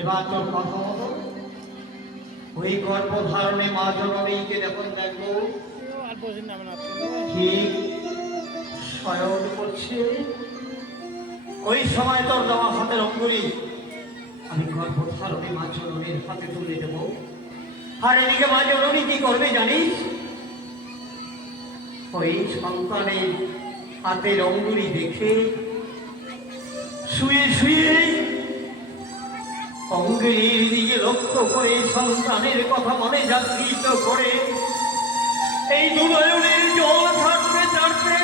এবার তোর কথা মতো ওই গর্ভধারণে মা জননীকে যখন দেখবো ঠিক শয়ন করছে, ওই সময় তোর দেওয়া হাতের অঙ্গুলি আমি গর্ভধারণে মা জননীর হাতে তুলে দেব। আর এদিকে মা জননী কি করবে জানিস? ওই সন্তানের হাতের অঙ্গুলি দেখে শুয়ে শুয়ে অঙ্গুলির দিকে লক্ষ্য করে সন্তানের কথা মনে জাগৃত করে এই দুনয়নের জল ছাড়তে ছাড়তে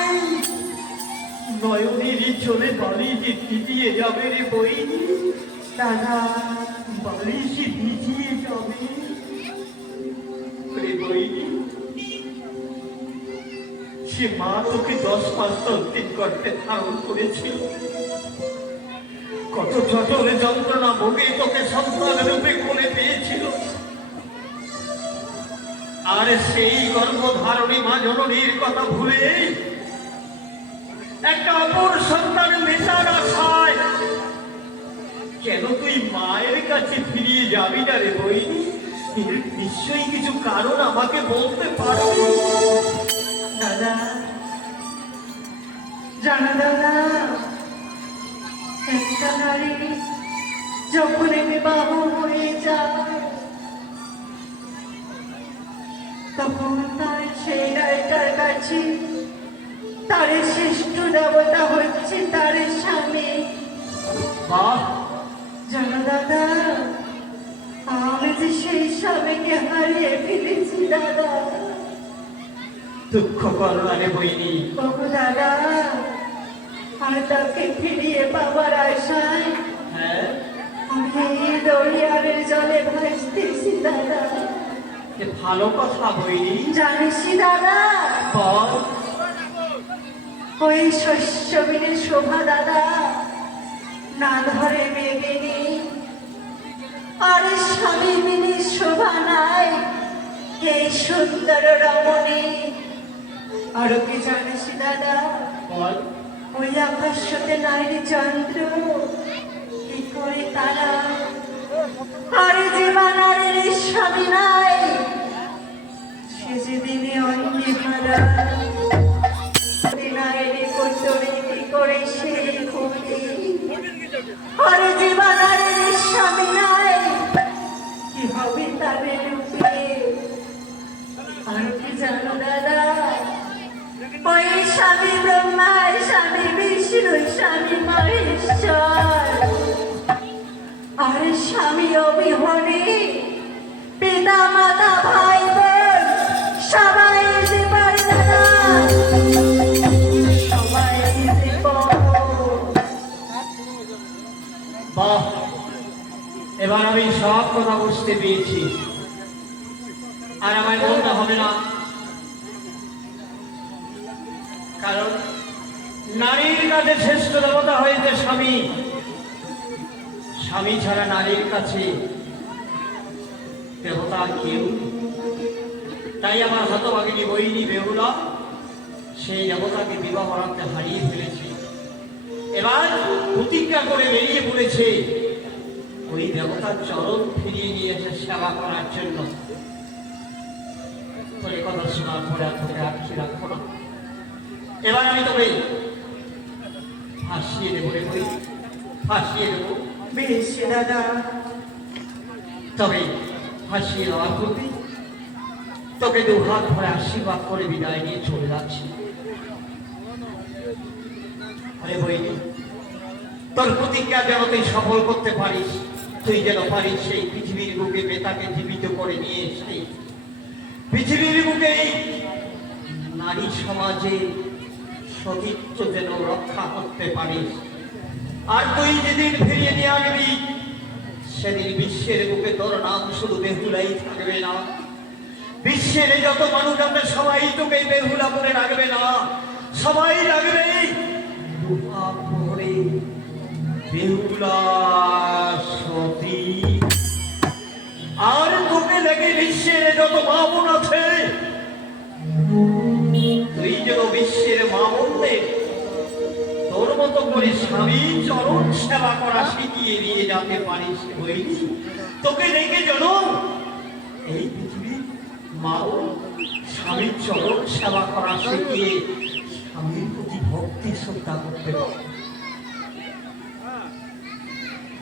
নয়নের চলে বালিশে ভিজিয়ে যাবে রে বই। দাদা বালিশে ভিজিয়ে যাবে রে বই। সে মা তোকে 10 মাস 10 দিন গর্ভে ধারণ করেছিল, কত জটিল যন্ত্রণা ভোগে তোকে সন্তান রূপে কোলে পেয়েছিল। আর সেই গর্ভধারণী মা জননীর কথা ভুলে একটা অপর সন্তান মেটার আশায় কেন তুই মায়ের কাছে ফিরিয়ে যাবি না রে বই? নিশ্চয়ই কিছু কারণ আমাকে বলতে পারবি। দাদা জানো দাদা, একটা নারী যখন বিবাহ হয়ে যায় তখন তার সেই নারীটার কাছে তার শ্রেষ্ঠ দেবতা হচ্ছে তার স্বামী। জানো দাদা, আমি যে সেই স্বামীকে হারিয়ে ফেলেছি দাদা। দুঃখ করো রে বইনি। বাবু দাদা, আর তাকে ফিরিয়ে পাবার আশায় আমি দরিয়ারের জলে ভাসতেছি দাদা। ভালো কথা বইনি। জানিস দাদা, বল। ওই শস্যবিনের শোভা দাদা না ধরে মেঘিনী, আর স্বামী বিনীর শোভা নাই এই সুন্দর রমণী। আরো কি জানিস দাদা? বল। ওই আকাশতে নারী চন্দ্র কি করে তারা, আর যে বানারের স্বামী নাই সে যে দিনে অন্যে হারা নারী কোটরে কি করে সে খুঁটি, আর যে বানারের স্বামী নাই কি হবে তাদের রূপে। আর কি জানো দাদা, ওই স্বামী ব্রহ্মা, স্বামী বিষ্ণু, স্বামী মহেশ্বর, আর স্বামী অবিহনে পিতা মাতা ভাই বোন সবাই দিতে পারে না, সবাই দিতে পারে। বাহ, এবার আমি সব কথা বুঝতে পেরেছি। আর আমায় বলতে হবে না, কারণ নারীর কাছে শ্রেষ্ঠ দেবতা হয়েছে স্বামী। স্বামী ছাড়া নারীর কাছে দেবতা কেউ নেই। তাই আমার হতভাগিনী বইনি বেহুলা সেই দেবতাকে বিবাহ রাখতে হারিয়ে ফেলেছে। এবার প্রতিজ্ঞা করে বেরিয়ে পড়েছে ওই দেবতার চরণ ফিরিয়ে নিয়ে এসে সেবা করার জন্য। তোর এ কথা শোনার পরে আর তোকে আটকে রাখবো না। এবার আমি তোকে ফাঁসিয়ে দেবো রে বই, ফাঁসিয়ে দেবো। বেশ দাদা, তবে ফাঁসিয়ে দেওয়ার পূর্বে তোকে দু হাত ধরে আশীর্বাদ করে বিদায় নিয়ে চলে যাচ্ছি। আরে বইনি, তোর প্রতিজ্ঞা যেন তুই সফল করতে পারিস, তুই যেন পারিস সেই পৃথিবীর বুকে বেতাকে জীবিত করে নিয়ে এসে পৃথিবীর বুকে নারী সমাজে সতীত্ব যেন রক্ষা করতে পারিস। আর তুই যেদিন ফিরিয়ে নিয়ে আনবি সেদিন বিশ্বের বুকে তোর নাম শুধু বেহুলাই থাকবে না, বিশ্বের যত মানুষ আমরা সবাই তোকে বেহুলা বলে রাখবে না, সবাই রাখবে বেহুলা সতী। আর তোকে দেখে বিশ্বের যত মা বোন আছে তুই যেন বিশ্বের মা বোনদের তোর মতো করে স্বামী চরণ সেবা করা শিখিয়ে দিয়ে যেতে পারিস। হইনি তোকে দেখে যেন এই পৃথিবীর মা বোন স্বামীর চরণ সেবা করা শিখিয়ে স্বামীর প্রতি ভক্তি শ্রদ্ধা করতে পারে।